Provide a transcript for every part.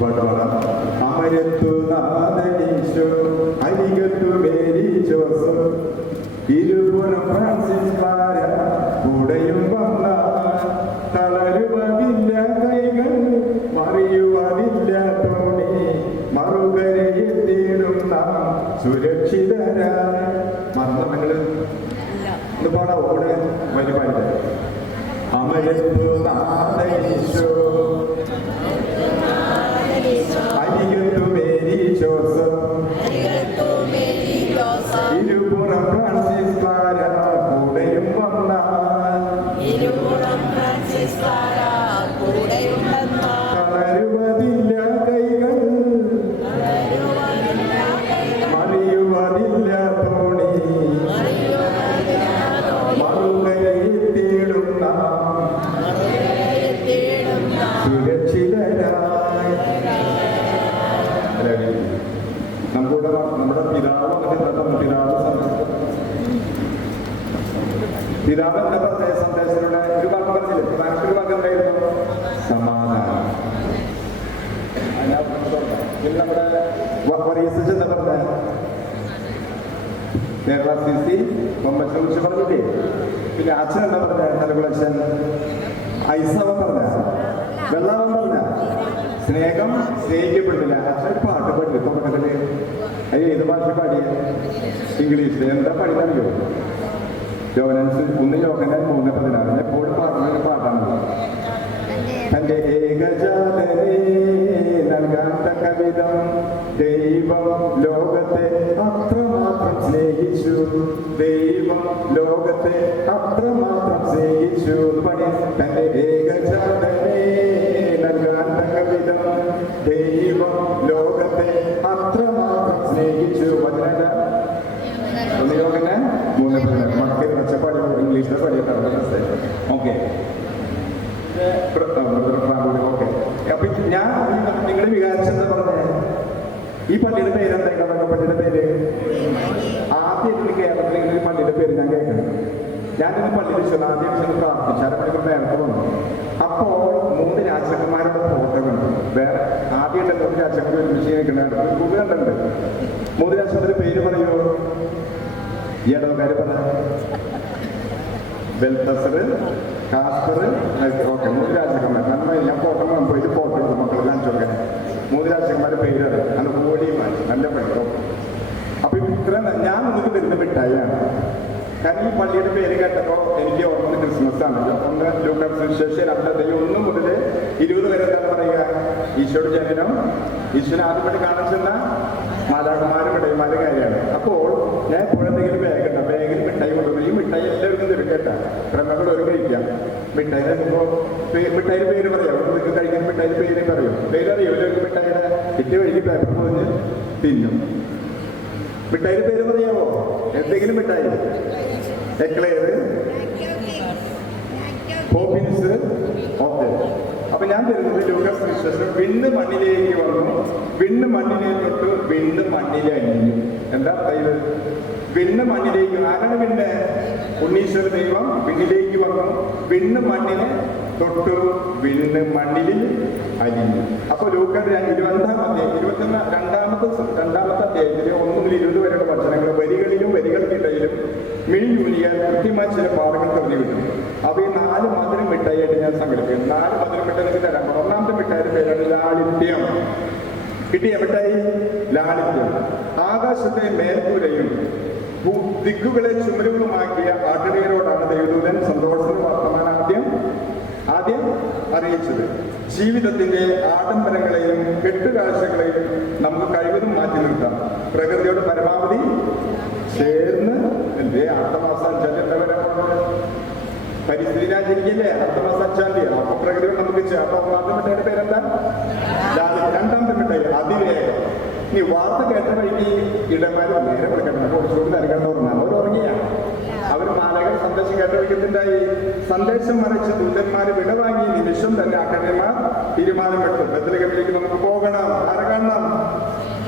പാട്ട് പാടാം. അമരത്തു നാഥനീശോ അരികത്തു Mary Joseph ഇരുപുറം Francis Clara കൂടെയും വന്ന തളരുവതില്ല കൈകൾ മറിയുവതില്ല തോണി മറുകരയെത്തിയിടും നാം സുരക്ഷിതരായി. മറന്നവങ്ങള് ഇത് പാടാം. കൂടെ വലിയ പാട്ട്. അമരത്തു നാഥനീശോ അരികത്തു മേരി ജോസഫ് ഇരുപുറം ഫ്രാൻസിസ് ക്ലാര കൂടെയും വന്ന തളരുവതില്ല കൈകൾ മറിയുവതില്ല തോണി മറുകരയെത്തിയിടും നാം സുരക്ഷിതരായി. നമ്മുടെ പിതാവ് എന്താ പറഞ്ഞ സന്ദേശത്തിലൂടെ ഒരു വാക്ക് പറഞ്ഞില്ലേ? പ്രധാനപ്പെട്ട വാക്ക് എന്തായിരുന്നു? സമാധാനം. പിന്നെ നമ്മുടെ വർഗീസ് എന്താ പറഞ്ഞ കേരള CC കൊമ്പച്ചനെ കുറിച്ച് പറഞ്ഞില്ലേ? പിന്നെ അച്ഛൻ എന്താ പറഞ്ഞ? തലകുളച്ചൻ ഐസവൻ പറഞ്ഞ വെള്ളാവൻ പറഞ്ഞ സ്നേഹം സ്നേഹിക്കപ്പെടുന്നില്ല. അച്ഛൻ പാട്ട് പാടി തുടക്കത്തില്. അത് ഏത് ഭാഷ പാടിയ? ഇംഗ്ലീഷ്. എന്താ പാടിയറിയോ? ജോനൻസ് 1 യോഹന്നാൻ 3:16 എപ്പോഴും പറഞ്ഞൊരു പാട്ടാണ്. തന്റെ ഏകജാതനെ നൽകാൻ തക്കവിധം ദൈവം ലോകത്തെ അത്രമാത്രം സ്നേഹിച്ചു. ദൈവം ലോകത്തെ അത്രമാത്രം സ്നേഹിച്ചു. പണി തന്റെ ഏകജാതനെ നൽകാൻ തക്കവിധം ദൈവം ലോകത്തെ അത്രമാത്രം സ്നേഹിച്ചു. വചന 1 യോഹന്നാൻ 3:16 മക്കൾ പച്ചപ്പാടി ഇംഗ്ലീഷിലെ പഠിയിട്ടാണ്. Okay okay. അപ്പൊ ഞാൻ നിങ്ങൾ വികാരിച്ചെന്ന് പറഞ്ഞ ഈ പള്ളിയുടെ പേരെന്താ? പള്ളിയുടെ പേര് ആദ്യം കേരളത്തിൽ ഈ പള്ളിയുടെ പേര് ഞാൻ കേൾക്കണം. ഞാനിന്ന് പള്ളിയിൽ ചെന്ന് ആദ്യം ചെന്ന് പ്രാർത്ഥിച്ചു. അരമണിക്കൂർ നേരത്തെ വന്നു. അപ്പോൾ 3 രാജാക്കന്മാരുടെ ഫോട്ടോ കണ്ടു. വേറെ ആദ്യമായിട്ട് 3 രാജാക്കന്മാർ ഒരുമിച്ച് കേൾക്കുന്നുണ്ട്. ഗൂഗിൾ കണ്ടുണ്ട്. 3 രാജാക്കന്മാരുടെ പേര് പറയൂ. ഈ ഇടവക്കാര് പറ. ബെൽത്തസർ, കാസ്പർ. ഓക്കെ, 3 രാജാക്കന്മാർ. നന്നായി. ഞാൻ ഫോട്ടോ പോയിട്ട് ഫോട്ടോ എടുത്തു മക്കളെല്ലാം ചോദിക്കാൻ. 3 രാജാക്കന്മാരുടെ പേരാണ്. അത് ഓടിയുമായി നല്ല പഠിത്തം. അപ്പൊ ഇത്ര ഞാൻ നിങ്ങൾക്ക് തരുന്ന മിഠായിയാണ്. കാരണം ഈ പള്ളിയുടെ പേര് കേട്ടപ്പോൾ എനിക്ക് ഓർമ്മ ക്രിസ്മസ് ആണല്ലോ. 1 ലൂക്കാ സുവിശേഷം 2:1 മുതൽ 20 വരെ എന്താണ് പറയുക? ഈശോയുടെ ജനനം, ഈശോനെ ആദ്യമായിട്ട് കാണാൻ ചെന്ന മാതാക്കന്മാരും ഇടയന്മാരുടെ കാര്യമാണ്. അപ്പോൾ ഞാൻ എപ്പോഴെന്തെങ്കിലും ബാഗുണ്ട്, ബാഗിൽ മിഠായി കൊണ്ടുവരും. ഈ മിഠായി എല്ലാവർക്കും തരും കേട്ടാ. ക്രമങ്ങൾ ഒരു കഴിക്കാം. മിഠായി തരുമ്പോൾ മിഠായിയുടെ പേര് പറയാം. നിങ്ങൾക്ക് കഴിക്കാൻ മിഠായിയുടെ പേര് പറയും. പേരറിയോ? എല്ലാവർക്കും മിഠായിയുടെ ഇറ്റ് വഴിക്ക് പേപ്പർ പോയി തിന്നും. മിഠായിയുടെ പേര് പറയാമോ? എന്തെങ്കിലും മിഠായി? Eclair, Poppins. ഓക്കെ. അപ്പൊ ഞാൻ തരുന്നത് ലൂക്കാസ് സുവിശേഷം. വിണ്ണ് മണ്ണിലേക്ക് വന്നു, വിണ്ണ് മണ്ണിലേക്ക് തൊട്ട്, വിണ്ണ് മണ്ണിലെ അണിഞ്ഞു. എന്താ ഇത്? വിണ്ണ് മണ്ണിലേക്ക്. ആരാണ് വിണ്ണ്? ഉണ്ണീശ്വര ദൈവം വിണ്ണിലേക്ക് വന്നു, വിണ്ണ് മണ്ണിനെ തൊട്ടു, വിണ്ണ് മണ്ണിൽ അലിഞ്ഞു. അപ്പൊ ലൂക്കാ 22-ാം അധ്യായം 22-ാമത്തെ അധ്യായത്തിലെ 1 മുതൽ 20 വരെയുള്ള വചനങ്ങൾ വരികളിലും വരികൾക്കിടയിലും മിഴിയൂരിയാൽ കൃത്യമായി ചില പാഠങ്ങൾ തെളിഞ്ഞു കിട്ടും. അവ ഈ 4 മധുരം മിഠായിട്ട് ഞാൻ സംഘടിപ്പിക്കും. 4 മധുരം മിഠായി തരാം. 1-ാമത്തെ മിഠായിയുടെ പേരാണ് ലാളിത്യം. കിട്ടിയ മിഠായി ലാളിത്യം. ആകാശത്തെ മേൽക്കൂരയും ദിക്കുകളെ ചുമരുകളുമാക്കിയ ആട്ടിടയരോടാണ് ദൈവദൂതൻ സന്തോഷത്തിന് വർത്തമാനം ആദ്യം അറിയിച്ചത്. ജീവിതത്തിന്റെ ആഡംബരങ്ങളെയും കെട്ടുകാഴ്ചകളെയും നമുക്ക് കഴിവതും മാറ്റി നിർത്താം. പ്രകൃതിയോട് പരമാവധി ചേർന്ന്. എന്തേ അടുത്ത മാസം 5 എന്താ വരാൻ? പരിസ്ഥിതി രാജ്യല്ലേ? അടുത്ത മാസം 5 അപ്പൊ പ്രകൃതിയോട് നമുക്ക് ചേർത്ത്. അപ്പൊ 1-ാമത്തെ മിഠായിയുടെ പേരെന്താ? 2-ാമത്തെ മിഠായി അതിവേഗം. ഇനി വാർത്ത കേട്ട വഴിക്ക് ഇടമാരും നേരെ വിളിക്കണം. കുറച്ചുകൂടി നൽകേണ്ടവരുണ്ട്. അവർ ഉറങ്ങിയാണ്. അവർ മാലകൾ സന്ദേശം കേട്ട വഴിക്കത്തിണ്ടായി. സന്ദേശം മറിച്ച് ദൂതന്മാരെ വിടവാങ്ങി നിമിഷം തന്നെ അക്കന്മാർ തീരുമാനമെടുത്തു. ബത്ലഹേമിലേക്ക് നമുക്ക് പോകണം. ആരെ കാണണം?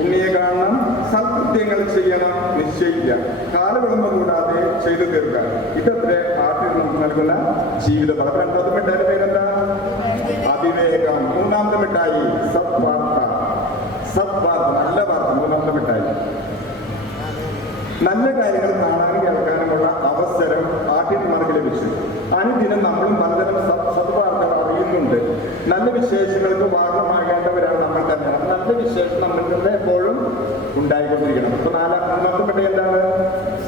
ഉണ്ണിയെ കാണണം. സത്കൃത്യങ്ങൾ ചെയ്യണം. നിശ്ചയിക്കുക. കാലവിളമ്പ് കൂടാതെ ചെയ്തു തീർക്കുക. ഇതത്രേ പാട്ടിൽ നമുക്ക് നൽകുന്ന ജീവിതം. 2-ാമത്തെ മിഠായിയുടെ പേരെന്താ? അതിവേഗം. 3-ാമത്തെ മിഠായി സത്വാർത്ത. നല്ല കാര്യങ്ങൾ കാണാനും കേൾക്കാനുമുള്ള അവസരം ആട്ടിന്മാർക്ക് ലഭിച്ചു. അനുദിനം നമ്മളും പലതരം സദ്വാർത്തകൾ അറിയുന്നുണ്ട്. നല്ല വിശേഷങ്ങൾക്ക് ഭാഗമാകേണ്ടവരാണ് നമ്മൾ തന്നെ. നല്ല വിശേഷം നമ്മളിൽ നിന്ന് എപ്പോഴും ഉണ്ടായിക്കൊണ്ടിരിക്കണം. അപ്പൊ മൂന്നാമത്തെ മിഠായി എന്താണ്?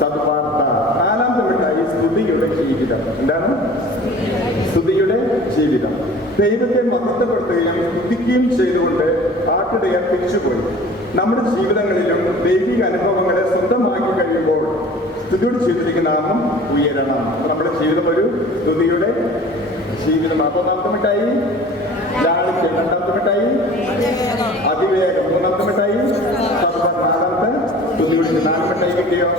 സദ്വാർത്ത. നാലാമത്തെ മിഠായി സ്തുതിയുടെ ജീവിതം. എന്താണ്? സ്തുതിയുടെ ജീവിതം. ദൈവത്തെ മഹത്വപ്പെടുത്തുകയും സ്തുതിക്കുകയും ചെയ്തുകൊണ്ട് ആട്ടിടയർ തിരിച്ചുപോയി. നമ്മുടെ ജീവിതങ്ങളിലും ദൈവിക അനുഭവങ്ങളെ സ്വന്തമാക്കി കഴിയുമ്പോൾ സ്തുതിയോട് ചെയ്തിരിക്കുന്ന നാമം ഉയരണം. നമ്മുടെ ജീവിതം ഒരു സ്തുതിയുടെ ജീവിതമാണ്. അപ്പൊ ഒന്നാമത്തെ മിഠായി ലാളിത്യം, രണ്ടാമത്തെ മിഠായി അതിവേഗം, മൂന്നാമത്തെ മിഠായി നാലാമത്തെ സ്തുതിയോട്. നാല് മിഠായി കിട്ടിയോ?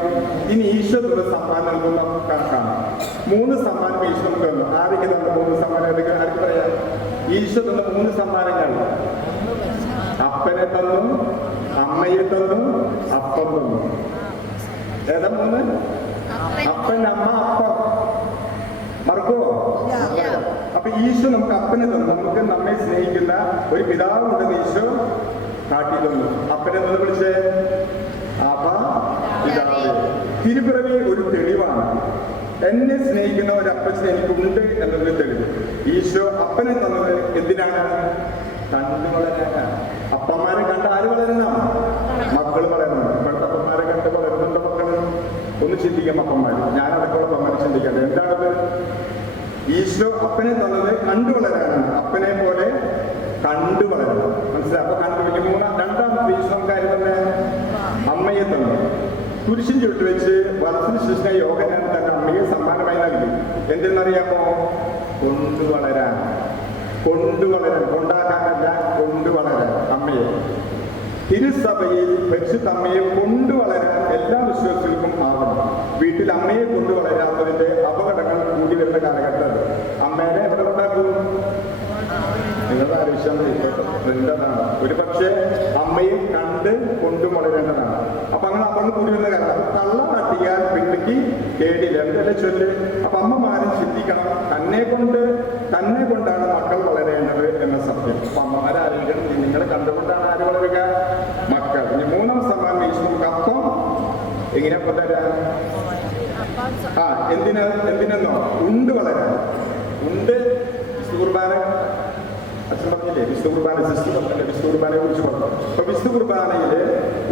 ഇനി ഈശ്വര സമ്മാനം നൽകുന്ന കണക്കാണ്. 3 സമ്മാനം ഈശ്വര നമുക്ക് തന്നു. ആരൊക്കെ തന്നു 3 സമ്മാനം? ആർക്ക് പറയാം? ഈശ്വര തന്ന 3 സമ്മാനങ്ങൾ. അപ്പനെ തന്നു, അമ്മയെ തന്നു, അപ്പം തന്നു. ഏതാ 3? അപ്പൻ, അമ്മ, അപ്പം. മറക്കോ? അപ്പൊ ഈശോ നമുക്ക് അപ്പനെ തന്നു. നമുക്ക് നമ്മെ സ്നേഹിക്കുന്ന ഒരു പിതാവുണ്ടെന്ന് ഈശോ കാട്ടി തന്നു. അപ്പനെ തന്നു വിളിച്ചേ അപ്പ പിതാവ്. തിരുപ്പിറവി ഒരു തെളിവാണ്. എന്നെ സ്നേഹിക്കുന്ന ഒരു അപ്പച്ചൻ എനിക്കുണ്ട് എന്നൊരു തെളിവ്. ഈശോ അപ്പനെ തന്നത് എന്തിനാണ്? കണ്ടു വളരാനാണ്. അപ്പന്മാരെ കണ്ട് ആര് വളരണം? മക്കൾ വളരണം. ഇപ്പോഴത്തെ അപ്പന്മാരെ കണ്ട് വളരുന്നുണ്ട് മക്കൾ? ഒന്ന് ചിന്തിക്കാം അപ്പന്മാർ. ഞാനടക്കമുള്ള അപ്പന്മാരെ ചിന്തിക്കട്ടെ. എന്താണത്? ഈശോ അപ്പനെ തന്നത് കണ്ടു വളരാനാണ്. അപ്പനെ പോലെ കണ്ടു വളരണം. മനസ്സിലായി? അപ്പൊ കണ്ടു. രണ്ടാമത്തെ ഈശോ കാര്യം തന്നെ അമ്മയെ തന്നു. കുരിശിൻ ചുവട്ട് വെച്ച് വലത്തിന് ശിഷ്യ യോഗനാൻ തന്റെ അമ്മയെ സമ്മാനമായി നൽകി. എന്തെന്നറിയാമോ? കൊണ്ടുവളരാൻ. കൊണ്ടുവളരാൻ, കൊണ്ടാക്കാനല്ല, കൊണ്ടുവളരാൻ അമ്മയെ. തിരുസഭയിൽ പരിശുദ്ധ അമ്മയെ കൊണ്ടുവളരാൻ എല്ലാ വിശ്വാസികൾക്കും ആവണം. വീട്ടിൽ അമ്മയെ കൊണ്ടുവളരാത്തതിന്റെ അപകടങ്ങൾ കൂടി വരുന്ന കാലഘട്ടം. അമ്മേനെ എവിടെ ഉണ്ടാക്കും? നിങ്ങളുടെ ആവശ്യം എന്താണ്? ഒരു പക്ഷേ അമ്മയെ കണ്ട് കൊണ്ടു വളരേണ്ടതാണ്. അപ്പൊ അങ്ങനെ അപ്പുറം കൂടി വരുന്ന കാര്യം. കള്ള തട്ടിയാൽ പിന്നിക്ക് കേടില്ല. എന്തല്ലേ ചൊല്ല്? അപ്പൊ അമ്മമാരും ചിന്തിക്കണം, തന്നെ കൊണ്ടാണ് മക്കൾ വളരേണ്ടത് എന്ന സത്യം. അപ്പൊ അമ്മമാരായിരിക്കണം. നിങ്ങളെ കണ്ടുകൊണ്ടാണ് ആര് വളരുക? മക്കൾ. ഇനി 3ാം സമ്മാനം ഈശോക്ക് അപ്പം എങ്ങനെ കൊണ്ടുവരാൻ? എന്തിനെന്നോ? ഉണ്ട് വളരാൻ. ഉണ്ട് കുർബാന അച്ഛൻ പറഞ്ഞില്ലേ? വിശുദ്ധ കുർബാന സിസ്റ്റർ പറഞ്ഞില്ലേ? വിശുദ്ധ കുർബാനയെ കുറിച്ച് പറഞ്ഞു. അപ്പൊ വിശുദ്ധ കുർബാനയില്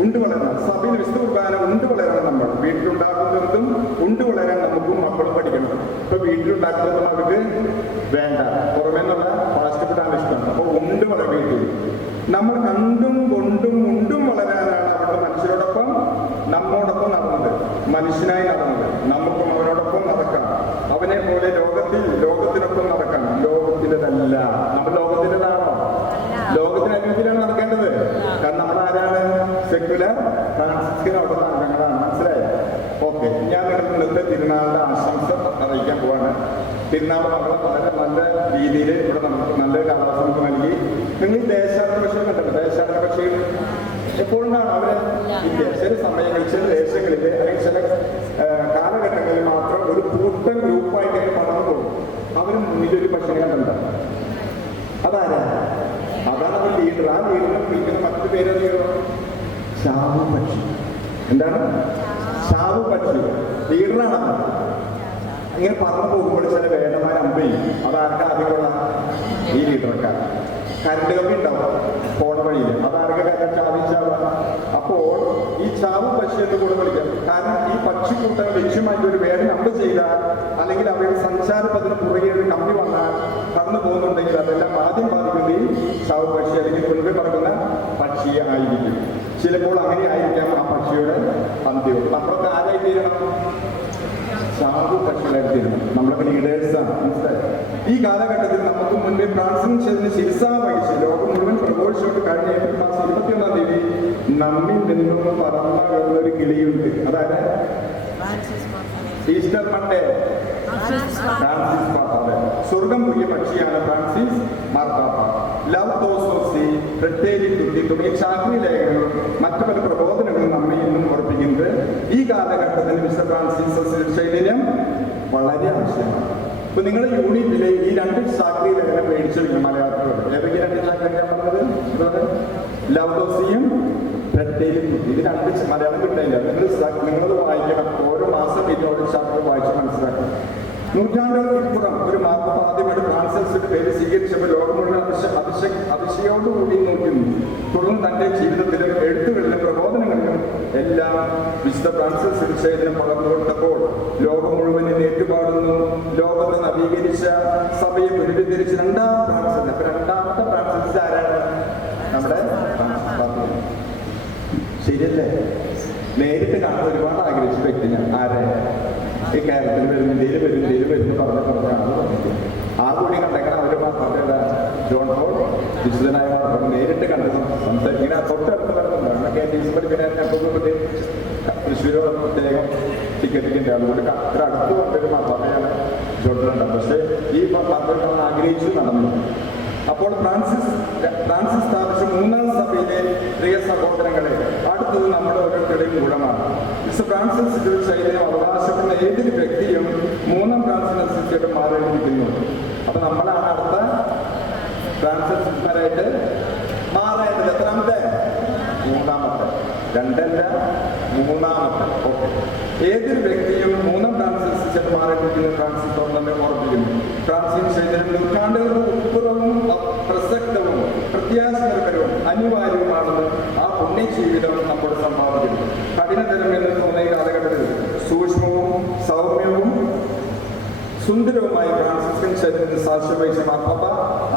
ഉണ്ട് വളരണം. സഭയിൽ വിശുദ്ധ കുർബാന ഉണ്ട് വളരണം. നമ്മൾ വീട്ടിലുണ്ടാക്കുന്നതും ഉണ്ട് വളരാൻ നമുക്കും മക്കളും പഠിക്കണം. ഇപ്പൊ വീട്ടിലുണ്ടാക്കുന്നതും അവർക്ക് വേണ്ട, പുറമേ നിന്നുള്ള ഫാസ്റ്റ് ഫുഡാണ് ഇഷ്ടം. അപ്പൊ ഉണ്ട് വളരാൻ വീട്ടിൽ നമ്മൾ കണ്ടും കൊണ്ടും ഉണ്ടും വളരാനാണ് അവിടെ മനുഷ്യരോടൊപ്പം നമ്മോടൊപ്പം നടന്നത്. മനുഷ്യനായി നടന്നത്. നമുക്കും അവനോടൊപ്പം നടക്കണം. അവനെ പോലെ ലോകത്തിനൊപ്പം നടക്കണം. ലോകത്തിൻ്റെതല്ല. നമ്മൾ ലോകത്തിൻ്റെതാണോ? ലോകത്തിന് അനുഭവത്തിലാണ് നടക്കേണ്ടത്. കാരണം നമ്മളാരാണ്? സെക്യുലർ ഫ്രാൻസിസ്കൻ അവിടുത്തെ അംഗങ്ങളാണ്. മനസ്സിലായോ? ഓക്കെ. ഞാൻ ഇന്നത്തെ തിരുനാളിന്റെ ആശംസ അറിയിക്കാൻ പോവാണ്. തിരുനാൾ വളരെ നല്ല രീതിയിൽ ഇവിടെ നമുക്ക് നല്ലൊരു കാലാവസ്ഥ നമുക്ക് നൽകി. നിങ്ങൾ ഈ ദേശാടന പക്ഷികൾ കണ്ടല്ലോ? ദേശാടന പക്ഷികൾ എപ്പോഴും അവര് ഇല്ല. ചില സമയങ്ങളിൽ, ചില ദേശങ്ങളിൽ, അല്ലെങ്കിൽ ചില കാലഘട്ടങ്ങളിൽ മാത്രം ഒരു കൂട്ടം ഗ്രൂപ്പായിട്ട് പറന്നു പോകും. അവര് മുന്നിലൊരു പക്ഷിനെ കണ്ടിട്ടുണ്ടോ? അതാരാ? അതാണ് അവർ ലീഡർ. ആ ലീഡറിനെ വിളിക്കുന്ന മറ്റു പേരറിയോ? ശാവു പക്ഷി. എന്താണ്? ശാവു പക്ഷി ലീഡറാണ്. ഇങ്ങനെ പറന്നു പോകുമ്പോൾ ചില വേദമാർ അമ്പ ചെയ്യും. അതാർക്ക് ആദ്യമുള്ള? ഈ ലീഡർക്കാർ. കരണ്ട് കമ്പി ഉണ്ടാവും പോണ വഴിയിൽ. അതാർക്ക് ചാവിച്ചാവുക. അപ്പോൾ ഈ ചാവു പക്ഷി എന്ന് കൂടെ വിളിക്കാം. കാരണം ഈ പക്ഷിക്കൂട്ടം ലക്ഷ്യമായിട്ട് ഒരു വേദന അമ്പ് ചെയ്താൽ, അല്ലെങ്കിൽ അവരുടെ സഞ്ചാരപഥത്തിന് പുറകെ ഒരു കമ്പി വന്നാൽ കടന്നു പോകുന്നുണ്ടെങ്കിൽ അതെല്ലാം ആദ്യം ബാധിക്കുന്നത് ഈ ചാവു പക്ഷി അല്ലെങ്കിൽ മുൻപിൽ പറക്കുന്ന പക്ഷിയെ ആയിരിക്കും. ചിലപ്പോൾ അങ്ങനെ ആയിരിക്കാം ആ പക്ഷിയുടെ അന്ത്യവും. നമ്മളൊക്കെ ആരായി തീരണം? ചാവു പക്ഷികളായി തീരണം. നമ്മളൊക്കെ ലീഡേഴ്സാണ്. മനസ്സിലായി? ഈ കാലഘട്ടത്തിൽ നമുക്ക് മുൻപേ ഫ്രാൻസിന് ശിരസ വഹിച്ച് ലോകം മുഴുവൻ പ്രഘോഷിച്ചുകൊണ്ട് കഴിഞ്ഞ ഏപ്രിൽ മാസം 21-ാം തീയതി നമ്മിൽ നിന്നും പറന്ന ഒരു കിളിയുണ്ട്. അതായത് ഈസ്റ്റർ മൺഡേ ഫ്രാൻസിസ് പാപ്പ. സ്വർഗം പുതിയ പക്ഷിയാണ് ഫ്രാൻസിസ് മാർപ്പാപ്പ. ലവ് ദോസോസി, ഫ്രെഡേലി തുട്ടി തുടങ്ങിയ ചാക്രി ലേഖനങ്ങളും മറ്റു പല പ്രബോധനങ്ങളും നമ്മെ ഇന്നും ഉറപ്പിക്കുന്നത് ഈ കാലഘട്ടത്തിൽ മിസ്റ്റർ ഫ്രാൻസിസ് ശൈലിന്യം വളരെ ആവശ്യമാണ്. ഇപ്പൊ നിങ്ങളുടെ യൂണിറ്റിലെ ഈ 2 ചാക്രി ലേഖനം മേടിച്ചു കഴിഞ്ഞാൽ മലയാളത്തിലുള്ള ഏതൊക്കെ 2 ചാക്രി ഞാൻ പറഞ്ഞത്? ലൗഡോസിയം ബ്രെഡയിലും കുട്ടി. ഇത് രണ്ട് മലയാളം കിട്ടില്ല. നിങ്ങളത് വായിക്കണം. ഓരോ മാസം ഇതിനോട് ചാപ്റ്റർ വായിച്ച് മനസ്സിലാക്കണം. നൂറ്റാണ്ടുകൾക്കിപ്പുറം ഒരു മാർപ്പാപ്പ ആദ്യമായിട്ട് ഫ്രാൻസിസിന്റെ പേര് സ്വീകരിച്ചപ്പോൾ ലോകം മുഴുവൻ അതിശയോടുകൂടി നോക്കുന്നു. തുടർന്ന് തന്റെ ജീവിതത്തിലും എഴുത്തുകളിലും പ്രബോധനങ്ങളിലും എല്ലാം വിശുദ്ധ ഫ്രാൻസിസ് സുവിശേഷം പകർന്നു കൊടുത്തപ്പോൾ ലോകം മുഴുവൻ ഏറ്റുപാടുന്നു. ലോകത്തെ നവീകരിച്ച സഭയെ പുനരുദ്ധരിച്ച രണ്ടാം ഫ്രാൻസിസ്. അപ്പൊ രണ്ടാമത്തെ ഫ്രാൻസിസ് ആരാണ്? നമ്മുടെ ശരിയല്ലേ? നേരിട്ട് കാണാൻ ഒരുപാട് ആഗ്രഹിച്ച വ്യക്തി ഞാൻ. ആരെ? ഈ കേരളത്തിൽ വരും, ഇന്ത്യയിൽ വരുന്നു പറഞ്ഞാണ് പറഞ്ഞത്. ആ കൂടി കണ്ടേക്കണം. അവര് മാത്രമല്ല ജോൺ പോൾ വിശുദ്ധനായ മാത്രം നേരിട്ട് കണ്ട് സംസാരിക്കുന്ന തൊട്ടടുത്ത് വരുന്നുണ്ട്. പിന്നെ തൃശ്ശൂർ പ്രത്യേകം ടിക്കറ്റിന്റെ അതുകൊണ്ട് അത്ര അടുത്ത് കൊണ്ടൊരു മാത്രമയാണ് ജോണിലുണ്ട്. പക്ഷേ ഈ മാത്രം നമ്മൾ ആഗ്രഹിച്ചു നടന്നു. അപ്പോൾ ഫ്രാൻസിസ് സ്ഥാപിച്ച മൂന്നാം സഭയിലെ പ്രിയ സഹോദരങ്ങളെ, അടുത്തത് നമ്മുടെ ഓരോരുത്തരുടെയും ഗുണമാണ്. ഫ്രാൻസിസ് ചൈതന്യം അവകാശപ്പെടുന്ന ഏതൊരു വ്യക്തിയും മൂന്നാം ഫ്രാൻസിസിനനുസരിച്ചിട്ട് മാറിയിരിക്കുന്നു. അപ്പൊ നമ്മളാണ് അടുത്ത ഫ്രാൻസിസ്മാരായിട്ട് മാറേണ്ടത്. എത്രാമത്തെ? മൂന്നാമത്തെ. രണ്ടല്ല, മൂന്നാമത്തെ. ഓക്കെ. ഏതൊരു വ്യക്തിയും മൂന്നാം ഫ്രാൻസിസ് മാറിയിരിക്കുന്ന ഫ്രാൻസിസ് തന്നെ ഓർമ്മിക്കുന്നു. ഫ്രാൻസിസ് ചൈതന്യം നൂറ്റാണ്ടുകൾക്ക് ഉപ്പുറവും പ്രസക്തവും പ്രത്യാശകരവും അനിവാര്യവുമാണെന്ന് ആ പുണ്യജീവിതം നമ്മുടെ സമ്പാദിക്കുന്നു. കഠിനതരം എന്ന് തോന്നിയ കാലഘട്ടത്തിൽ സൂക്ഷ്മവും സൗമ്യവും സുന്ദരവുമായ ഫ്രാൻസിസ്കൻ ചരിത്രത്തിൽ സാക്ഷ്യം വഹിച്ച മാർപ്പാപ്പ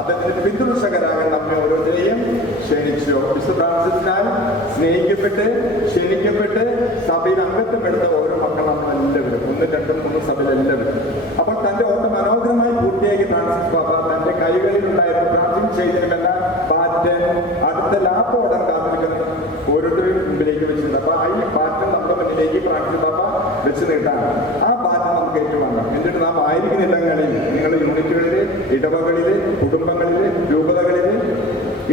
അദ്ദേഹത്തിന്റെ പിന്തുണച്ചകരാകാൻ നമ്മെ ഓരോരുത്തരെയും ക്ഷണിച്ചു. വിശുദ്ധ ഫ്രാൻസിസിനാൽ സ്നേഹിക്കപ്പെട്ട് ക്ഷണിക്കപ്പെട്ട് സഭയിൽ അംഗത്വം എടുത്ത ഓരോ മക്കൾ നമ്മളെല്ലാവരും 1, 2, 3 സഭയിലെല്ലാവരും. അപ്പോൾ തന്റെ ഓട്ടം മനോഹരമായി പൂർത്തിയാക്കി ഫ്രാൻസിസ് പാപ്പ തന്റെ കൈകളിലുണ്ടായിരുന്ന ഫ്രാൻസിസ് ചൈതന്യമെന്ന ബാറ്റൻ അടുത്ത ലാപ്പ് ഓടാൻ കാത്തിരിക്കുന്ന ഓരോരുത്തരും മുമ്പിലേക്ക് വെച്ചിട്ടുണ്ട്. അപ്പൊ ഈ ബാറ്റൻ നമ്മുടെ മുന്നിലേക്ക് ഫ്രാൻസിസ് പാപ്പ വെച്ച് നീട്ടാണ്. ആ ബാറ്റൻ നമുക്ക് ഏറ്റുവാങ്ങാം. എന്നിട്ട് നാം ആയിരിക്കുന്ന ഇടങ്ങളിൽ, നിങ്ങളുടെ യൂണിറ്റുകളില്, ഇടവകളില്, കുടുംബങ്ങളില്, രൂപതകളില്,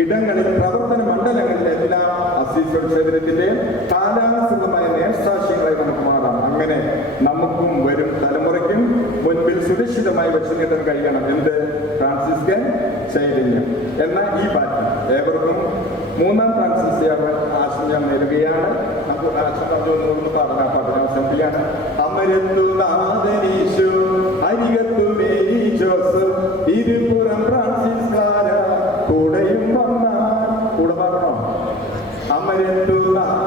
ഇടങ്ങളിൽ, പ്രവർത്തന മണ്ഡലങ്ങളിലെല്ലാം അസീസ് ക്ഷേത്രത്തിന്റെ കാലാനുസൃതമായ നേർസാക്ഷ്യങ്ങളായി നമുക്ക് മാറാം. അങ്ങനെ നമുക്കും വരും തലമുറയ്ക്കും മുൻപിൽ സുരക്ഷിതമായി വെച്ചു നീട്ടാൻ കഴിയണം. എന്ത്? ഫ്രാൻസിസ്കൻ ചൈതന്യം എന്ന ഈ പാട്ട് ഏവർക്കും മൂന്നാം ഫ്രാൻസിസ് ആശം ഞാൻ നേരുകയാണ്. നമുക്ക് അതൊന്ന് പറഞ്ഞ പാട്ട് ഞാൻ ശ്രദ്ധിക്കുകയാണ്. അമരത്തുനാഥനീശു അരികത്തു മേരി ജോസഫ് ഇരുപുറം ഫ്രാൻസിസ്കാര കൂടെയും വന്നാൽ കൂടെ പറഞ്ഞോ. അമരത്തുനാഥ